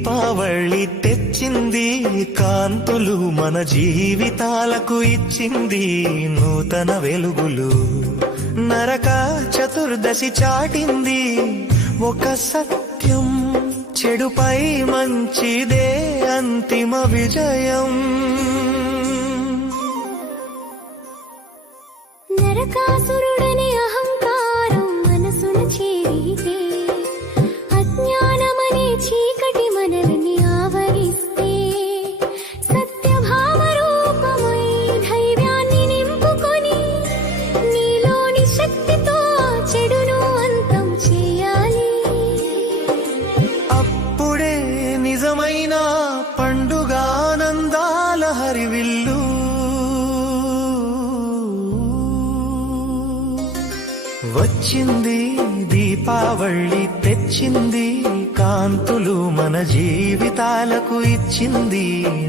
దీపావళి తెచ్చింది కాంతులు, మన జీవితాలకు ఇచ్చింది నూతన వెలుగులు. నరక చతుర్దశి చాటింది ఒక సత్యం, చెడుపై మంచిదే అంతిమ విజయం. నరకాసురుడని అహంకారం మనసును చేరితే, అజ్ఞానమనే చీకటి మనల్ని ఆవరిస్తే, సత్యభామ రూపమై ధైర్యాన్ని నింపుకొని నీలోని శక్తితో చెడును అంతం చేయాలి. అప్పుడే నిజమైన పండుగ ఆనందాల హరివిల్లు. వచ్చింది దీపావళి తెచ్చింది కాంతులు, మన జీవితాలకు ఇచ్చింది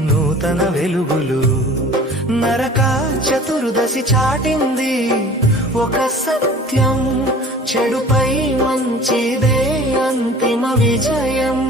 నూతన వెలుగులు. నరక చతుర్దశి చాటింది ఒక సత్యం, చెడుపై మంచిదే అంతిమ విజయం.